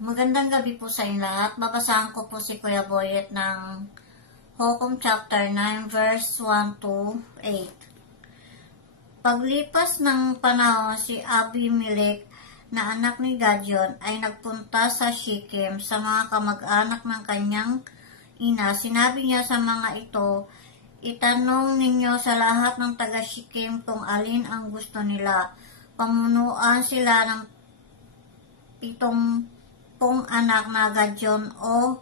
Magandang gabi po sa inyo lahat. Babasahan ko po si Kuya Boyet ng Hukom chapter 9 verse 1 to 8. Paglipas ng panahon, si Abimelech na anak ni Gadyon ay nagpunta sa Shechem sa mga kamag-anak ng kanyang ina. Sinabi niya sa mga ito, "Itanong ninyo sa lahat ng taga Shechem kung alin ang gusto nila. Pamunuan sila ng 70 anak na Gadyon o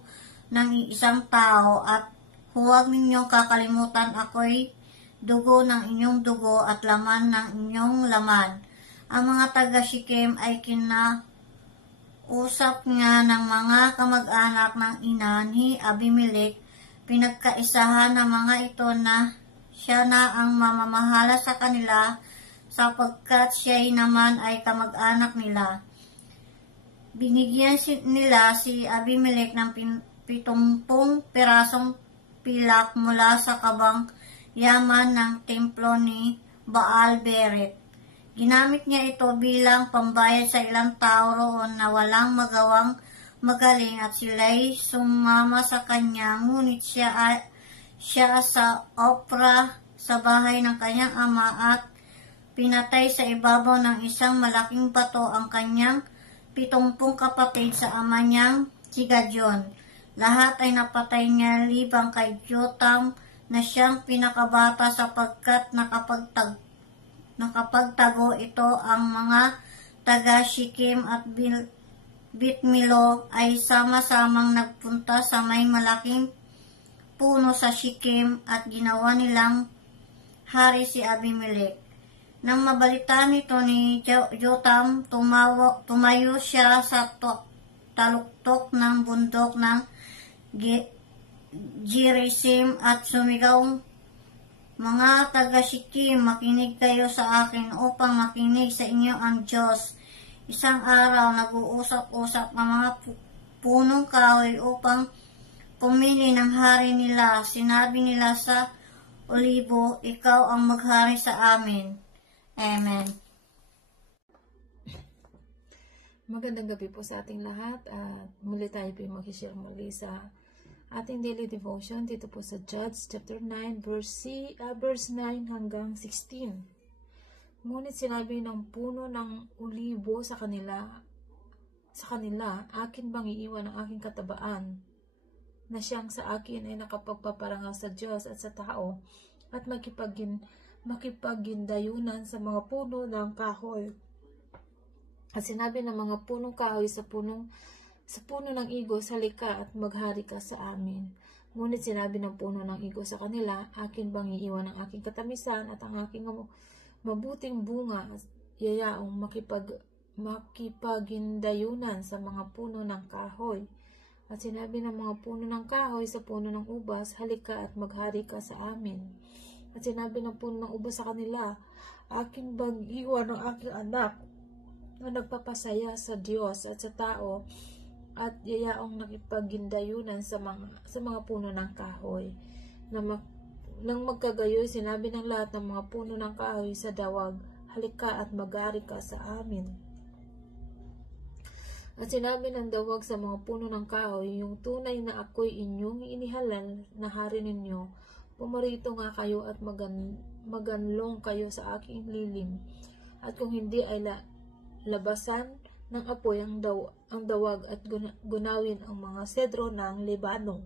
ng isang tao, at huwag ninyong kakalimutan ako'y dugo ng inyong dugo at laman ng inyong laman." Ang mga taga Shechem ay kinausap nga ng mga kamag-anak ng ina ni Abimelech. Pinagkaisahan ng mga ito na siya na ang mamamahala sa kanila, sapagkat siya naman ay kamag-anak nila. Binigyan nila si Abimelech ng 70 pirasong pilak mula sa kabang yaman ng templo ni Baal Beret. Ginamit niya ito bilang pambayad sa ilang tao roon na walang magawang magaling, at sila'y sumama sa kanya, ngunit siya sa Opra sa bahay ng kanyang ama, at pinatay sa ibabaw ng isang malaking bato ang kanyang 70 kapatid sa ama niyang si Gadyon. Lahat ay napatay niya libang kay Jotam na siyang pinakabata, sapagkat nakapagtago ito. Ang mga taga Shechem at Bitmilo ay sama-samang nagpunta sa may malaking puno sa Shechem, at ginawa nilang hari si Abimelech. Nang mabalitaan nito ni Jotam, tumayo siya sa taluktok ng bundok ng Gerizim at sumigaw, "Mga taga Shechem, makinig kayo sa akin upang makinig sa inyo ang Diyos." Isang araw, nag-uusap-usap ang mga punong kahoy upang pumili ng hari nila. Sinabi nila sa olibo, "Ikaw ang maghari sa amin." Amen. Magandang gabi po sa ating lahat, at muli tayo po mag-share muli sa ating daily devotion dito po sa Judges chapter 9 verse 9 hanggang 16. Ngunit sinabi ng puno ng olibo sa kanila, "Akin bang iiwan ang aking katabaan, na siyang sa akin ay nakapagpaparangal sa Diyos at sa tao, at makipaggindayunan sa mga puno ng kahoy?" At sinabi ng mga punong kahoy sa puno ng igos, "Halika at maghari ka sa amin." Ngunit sinabi ng puno ng igos sa kanila, "Akin bang iiwan ang aking katamisan at ang aking mabuting bunga, at yayaong makipaggindayunan sa mga puno ng kahoy?" At sinabi ng mga puno ng kahoy sa puno ng ubas, "Halika at maghari ka sa amin." At sinabi ng puno ng ubas sa kanila, "Akin bang iwan ang aking anak na nagpapasaya sa Diyos at sa tao, at yayaong nakipaggindayunan sa mga puno ng kahoy?" Nang magkagayoy, sinabi ng lahat ng mga puno ng kahoy sa dawag, "Halika at maghari ka sa amin." At sinabi ng dawag sa mga puno ng kahoy, "Yung tunay na ako'y inyong inihalal na hari ninyo, pumarito nga kayo at maganlong kayo sa aking lilim. At kung hindi ay labasan ng apoy ang dawag at gunawin ang mga sedro ng Libano."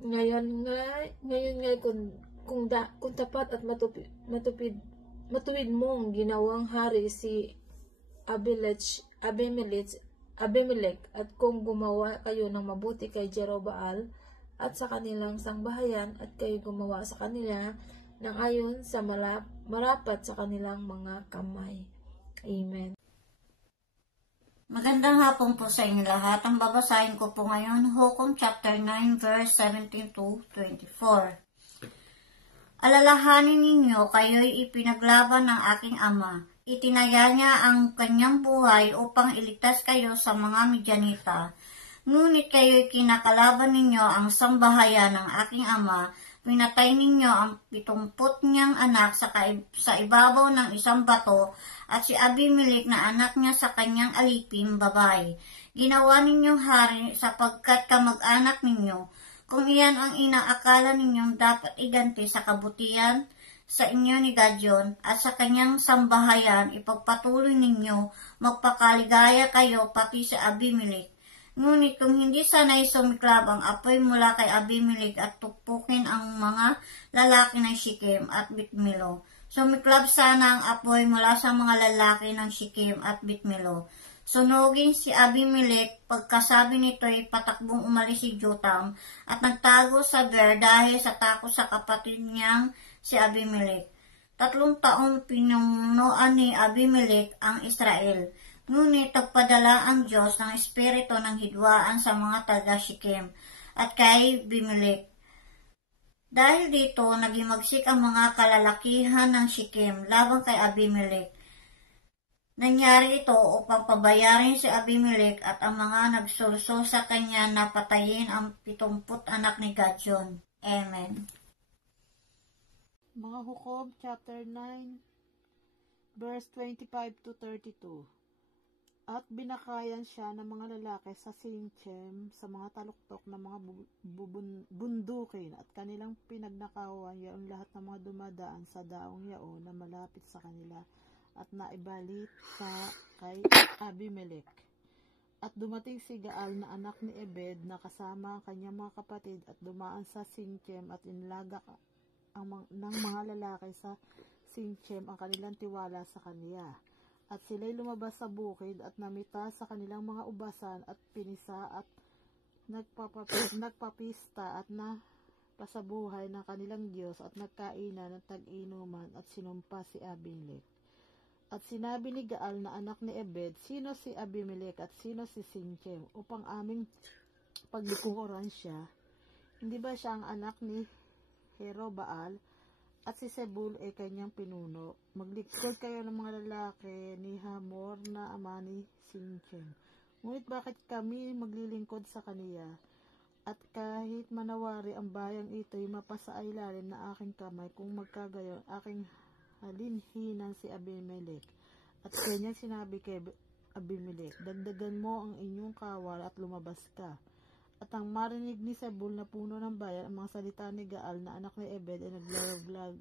Ngayon nga kung tapat at matuwid mong ginawang hari si Abimelech, at kung gumawa kayo ng mabuti kay Jeroboam at sa kanilang sangbahayan, at kayo gumawa sa kanila ng ayon sa marapat sa kanilang mga kamay. Amen. Magandang hapon po sa inyo lahat. Ang babasahin ko po ngayon, Hukom chapter 9 verse 17 to 24. "Alalahanin ninyo, kayo'y ipinaglaban ng aking ama. Itinaya niya ang kanyang buhay upang iligtas kayo sa mga Midianita. Ngunit kayo'y kinakalaban ninyo ang sambahayan ng aking ama, Pinatay ninyo ang 70 niyang anak sa ibabaw ng isang bato at si Abimelech na anak niya sa kanyang alipin babae. Ginawa ninyong hari sapagkat kamag-anak ninyo. Kung iyan ang inaakala ninyong dapat iganti sa kabutihan sa inyo ni Gadyon at sa kanyang sambahayan, ipagpatuloy ninyo, magpakaligaya kayo pati sa Abimelech. Ngunit kung hindi sanay sumiklab ang apoy mula kay Abimelech at tukpukin ang mga lalaki ng Shikem at Bitmilo, sumiklab sana ang apoy mula sa mga lalaki ng Shikem at Bitmilo. Sunugin si Abimelech, pagkasabi nito'y patakbong umalis si Jotam at nagtago sa Ber dahil sa takot sa kapatid niyang si Abimelech. 3 taong pinunuan ni Abimelech ang Israel. Ngunit nagpadala ang Diyos ng espiritu ng hidwaan sa mga taga-Shikem at kay Abimelech. Dahil dito, nagimagsik ang mga kalalakihan ng Shikem laban kay Abimelech. Nangyari ito upang pabayarin si Abimelech at ang mga nagsulso sa kanya na patayin ang 70 anak ni Gadyon. Amen. Mga Hukom, chapter 9, verse 25 to 32. At binakayan siya ng mga lalaki sa Sinchem sa mga taluktok ng mga bundukin at kanilang pinagnakawan yaon lahat ng mga dumadaan sa daong yaon na malapit sa kanila at naibalit sa kay Abimelech. At dumating si Gaal na anak ni Ebed na kasama ang kanyang mga kapatid at dumaan sa Sinchem at inlagak ng mga lalaki sa Sinchem ang kanilang tiwala sa kaniya. At sila'y lumabas sa bukid at namita sa kanilang mga ubasan at pinisa at nagpapista at napasabuhay ng kanilang Diyos at nagkainan ng tag-inuman at sinumpa si Abimelech. At sinabi ni Gaal na anak ni Ebed, sino si Abimelech at sino si Sinchem upang aming paglikuran siya? Hindi ba siya ang anak ni Jerobaal? At si Zebul ay kanyang pinuno. Maglikod kayo ng mga lalaki ni Hamor na ama ni Sinchem. Ngunit bakit kami maglilingkod sa kaniya? At kahit manawari ang bayang ito'y mapasailalim na aking kamay kung magkagayon aking halinhinan si Abimelech. At kanyang sinabi kay Abimelech, dagdagan mo ang inyong kawal at lumabas ka. At ang marinig ni Zebul na puno ng bayan ang mga salita ni Gaal na anak ni Ebed ay naglalaglag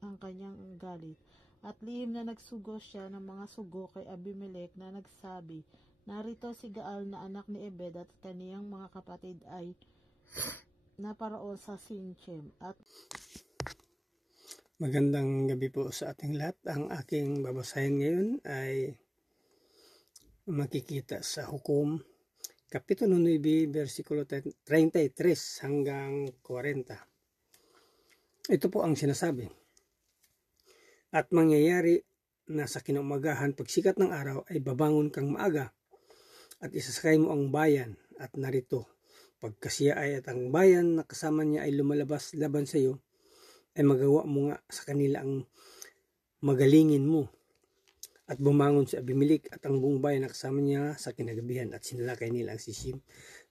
ang kanyang galit. At lihim na nagsugo siya ng mga sugo kay Abimelech na nagsabi, narito si Gaal na anak ni Ebed at kaniyang mga kapatid ay naparoon sa Sinchem. At magandang gabi po sa ating lahat. Ang aking babasahin ngayon ay makikita sa Hukom Kapitulo 9, versikulo 33 hanggang 40. Ito po ang sinasabi. At mangyayari na sa kinaumagahan pagsikat ng araw ay babangon kang maaga at isasakay mo ang bayan at narito. Pagkasiya ay at ang bayan na kasama niya ay lumalabas laban sa iyo ay magawa mo nga sa kanila ang magalingin mo. At bumangon si Abimelech at ang buong bayan na kasama niya sa kinagabihan at sinalakay nila ang Sisim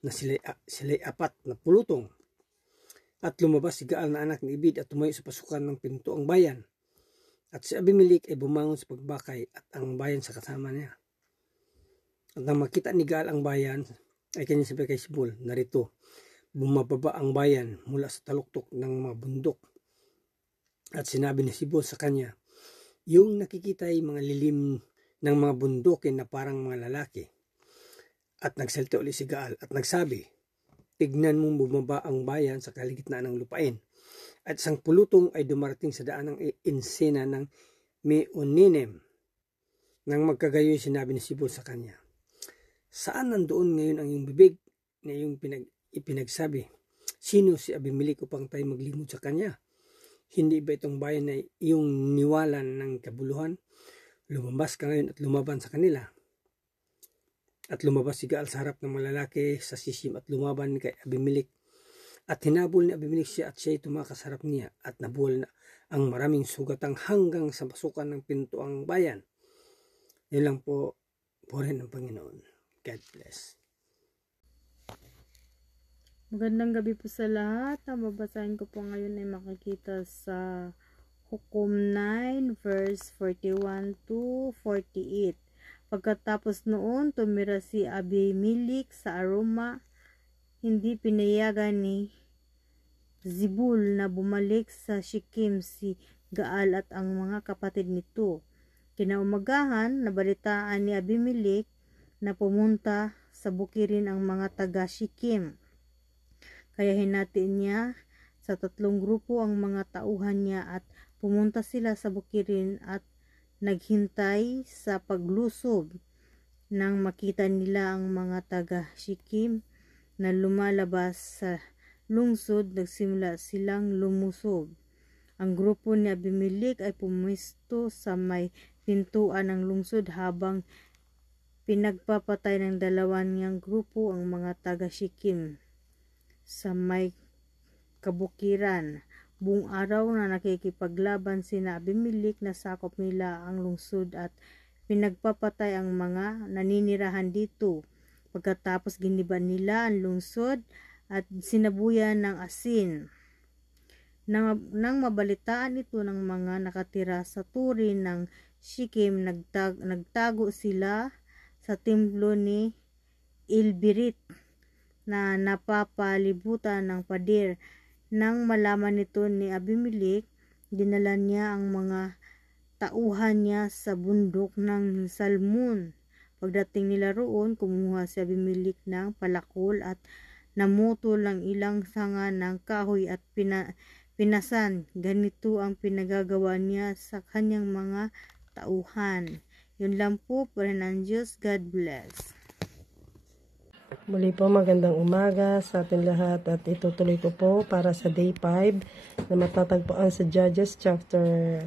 na sila'y 4 na pulutong. At lumabas si Gaal na anak ni Ebed at tumayo sa pasukan ng pinto ang bayan. At si Abimelech ay bumangon sa pagbakay at ang bayan sa kasama niya. At nang makita ni Gaal ang bayan ay kanyang sabi kay Zebul, narito, bumababa ang bayan mula sa taluktok ng mga bundok. At sinabi ni Zebul sa kanya, yung nakikita ay mga lilim ng mga bundukin na parang mga lalaki. At nagsalita ulit si Gaal at nagsabi, tignan mong bumaba ang bayan sa kaligitnaan ng lupain. At isang pulutong ay dumarating sa daan ng insena ng Meoninim. Nang magkagayoy sinabi ni Zebul sa kanya, saan nandoon ngayon ang iyong bibig na iyong ipinagsabi? Sino si Abimelech upang tayo maglimod sa kanya? Hindi ba itong bayan na iyong niwalan ng kabuluhan? Lumabas ka ngayon at lumaban sa kanila. At lumabas si Gaal sa harap ng mga lalaki sa Sisim at lumaban kay Abimelech. At hinabol ni Abimelech siya at siya'y tumakas sa harap niya at nabuwal na ang maraming sugatang hanggang sa pasukan ng pinto ang bayan. Yun lang po, purihin ng Panginoon. God bless. Magandang gabi po sa lahat. Ang babasahin ko po ngayon ay makikita sa Hukom 9 verse 41 to 48. Pagkatapos noon, tumira si Abimelech sa Aruma. Hindi pinayagan ni Zebul na bumalik sa Shechem si Gaal at ang mga kapatid nito. Kinaumagahan, nabalitaan ni Abimelech na pumunta sa bukirin ang mga taga Shechem. Kaya hinati niya sa 3 grupo ang mga tauhan niya at pumunta sila sa bukirin at naghintay sa paglusob. Nang makita nila ang mga taga Shechem na lumalabas sa lungsod, nagsimula silang lumusob. Ang grupo ni Abimelech ay pumisto sa may pintuan ng lungsod habang pinagpapatay ng dalawa niyang grupo ang mga taga Shechem sa may kabukiran. Buong araw na nakikipaglaban sina Abimelech na sakop nila ang lungsod at pinagpapatay ang mga naninirahan dito. Pagkatapos giniban nila ang lungsod at sinabuyan ng asin. Nang mabalitaan ito ng mga nakatira sa turin ng Shechem, nagtago sila sa templo ni Ilbirit na napapalibutan ng pader. Nang malaman nito ni Abimelech, dinala niya ang mga tauhan niya sa bundok ng Salmon. Pagdating nila roon, kumuha si Abimelech ng palakol at namutol ang ilang sanga ng kahoy at pinasan. Ganito ang pinagagawa niya sa kanyang mga tauhan. Yun lang po, para ng Diyos. God bless. Muli po magandang umaga sa atin lahat at itutuloy ko po para sa day 5 na matatagpuan sa Judges chapter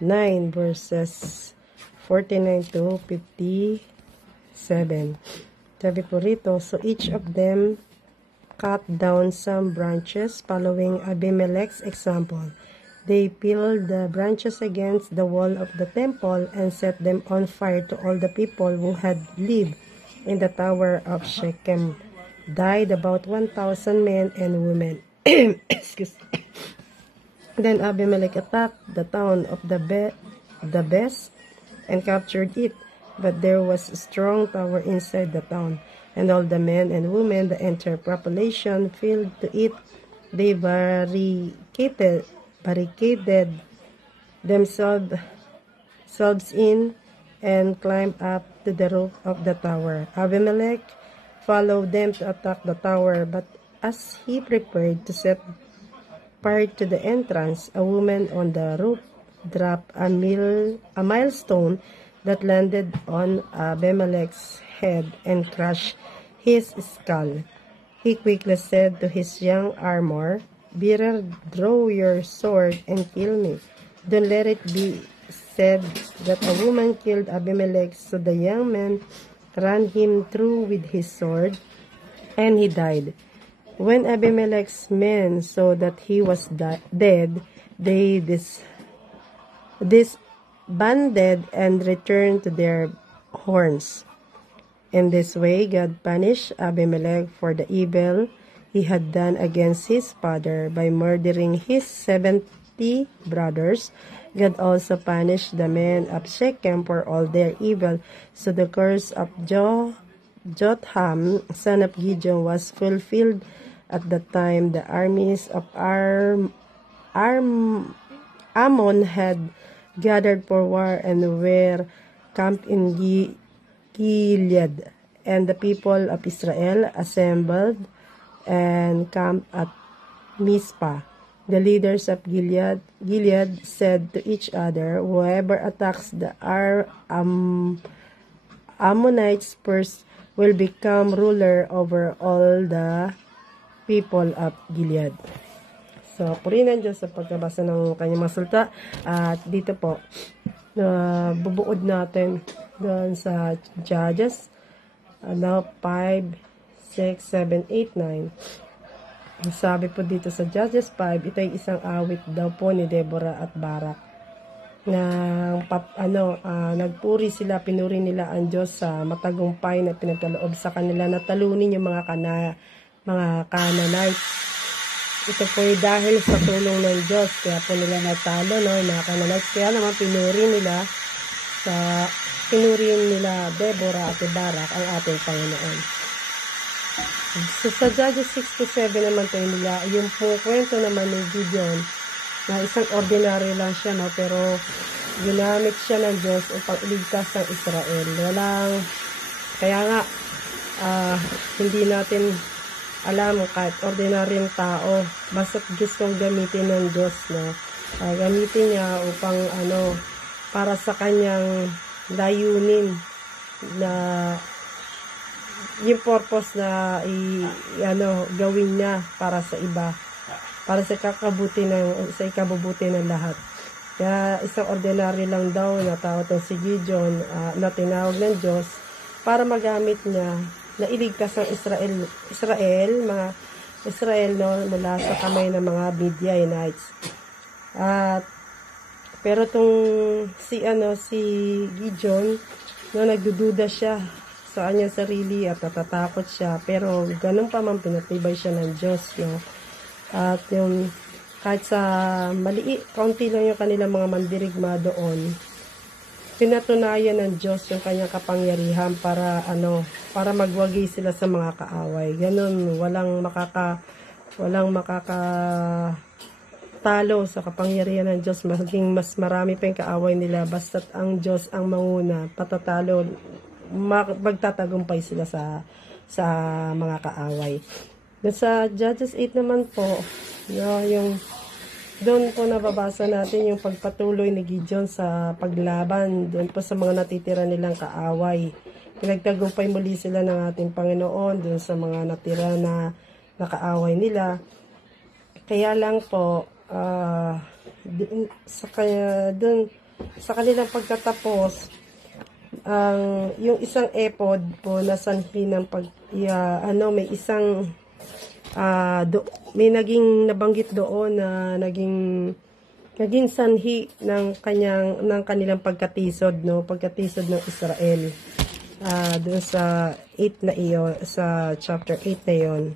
9 verses 49 to 57. Sabi po rito, so each of them cut down some branches following Abimelech's example. They peeled the branches against the wall of the temple and set them on fire to all the people who had lived in the tower of Shechem. Died about 1,000 men and women. Excuse me. Then Abimelech attacked the town of the Best and captured it. But there was a strong tower inside the town, and all the men and women, the entire population, filled to it. They barricaded themselves in and climbed up to the roof of the tower. Abimelech followed them to attack the tower, but as he prepared to set fire to the entrance, a woman on the roof dropped a milestone that landed on Abimelech's head and crushed his skull. He quickly said to his young armor, "Bearer, draw your sword and kill me. Don't let it be said that a woman killed Abimelech." So the young man ran him through with his sword, and he died. When Abimelech's men saw that he was dead, they disbanded and returned to their horns. In this way, God punished Abimelech for the evil he had done against his father by murdering his 70 brothers. God also punished the men of Shechem for all their evil. So the curse of Jotham, son of Gideon, was fulfilled at the time the armies of Ammon had gathered for war and were camped in Gilead. And the people of Israel assembled and camped at Mizpah. The leaders of Gilead said to each other, "Whoever attacks the Ammonites first will become ruler over all the people of Gilead." So, purinan Diyos sa pagkabasa ng kanyang mga salita. At dito po, bubuod natin doon sa Judges 5, 6, 7, 8, 9. Sabi po dito sa Judges 5, ito ay isang awit daw po ni Deborah at Barak. Nagpuri sila, pinuri nila ang Diyos sa matagumpay na pinagkaloob sa kanila na talunin yung mga mga Canaanites. Ito po ay dahil sa tulong ng Diyos, kaya po nila natalo, no, yung mga Canaanites. Kaya naman pinuri nila Deborah at Barak ang ating Panginoon. So, sa Judges 6-7 naman tayo nila, yung po kwento naman ni Gideon, na isang ordinary lang siya, no, pero ginamit siya ng Diyos upang iligtas ng Israel. Kaya nga, hindi natin alam kahit ordinaryong tao, basta gustong gamitin ng Diyos, no, gamitin niya upang para sa kanyang layunin na yung purpose na gawin niya para sa iba, para sa ikabubuti ng lahat. Kaya isang ordinary lang daw na tao tong si Gideon, na tinawag ng Diyos para magamit niya na iligtas ang mga Israel, no, mula sa kamay ng mga Midianites. Pero tong si Gideon, no, nagdududa siya sa kanyang sarili at natatakot siya, pero ganun pa man pinatibay siya ng Diyos, no. At yung kahit sa kaunti lang yung kanilang mga mandirigma doon, pinatunayan ng Diyos yung kanyang kapangyarihan para magwagi sila sa mga kaaway. Ganun, walang makakatalo sa kapangyarihan ng Diyos. Maging mas marami pa yung kaaway nila, basta't ang Diyos ang manguna, patatalo, magtatagumpay sila sa mga kaaway. Sa Judges 8 naman po, no, doon po nababasa natin yung pagpatuloy ni Gideon sa paglaban doon po sa mga natitira nilang kaaway. Pinagtagumpay muli sila ng ating Panginoon doon sa mga natira na kaaway nila. Kaya lang po, sa kanilang pagkatapos, yung isang epod po na sanhi ng may isang may naging nabanggit doon na naging sanhi ng kanilang pagkatisod, no, pagkatisod ng Israel. Doon sa 8 na iyon, sa chapter 8 na iyon.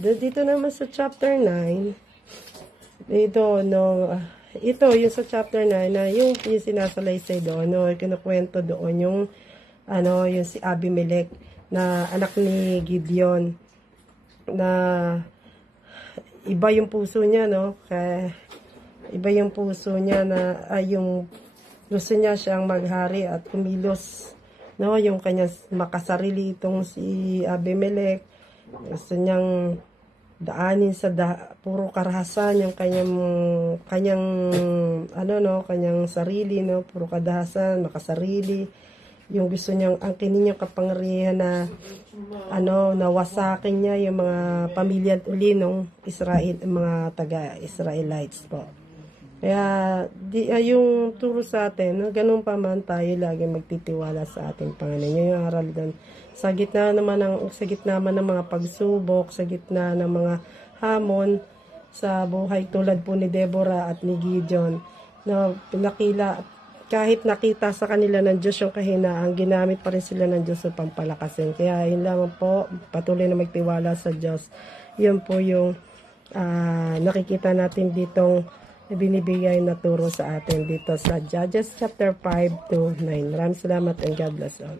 Dito naman sa chapter 9, ito yung sa chapter 9 na yung sinasalaysay doon, no, kinukwento doon yung si Abimelech na anak ni Gideon, na iba yung puso niya, no, iba yung puso niya na yung gusto niya siyang maghari at kumilos, no, yung kanyang makasarili itong si Abimelech. Gusto niyang daanin sa puro karahasan yung kanyang sarili, no, puro kadahasan, makasarili. Yung gusto niyang angkinin niyang kapangyarihan na nawasakin niya yung mga pamilya uli ng Israel, mga taga-Israelites po. Kaya yung turo sa atin, ganun pa man tayo lagi magtitiwala sa ating Panginoon. Yung aral doon. Sa gitna naman ng mga pagsubok, sa gitna ng mga hamon sa buhay tulad po ni Deborah at ni Gideon, na kahit nakita sa kanila ng Diyos yung kahinaan, ginamit pa rin sila ng Diyos upang palakasin. Kaya yun lamang po, patuloy na magtiwala sa Diyos. Yun po yung nakikita natin ditong binibigay na turo sa atin dito sa Judges chapter 5 to 9. Maraming salamat and God bless all.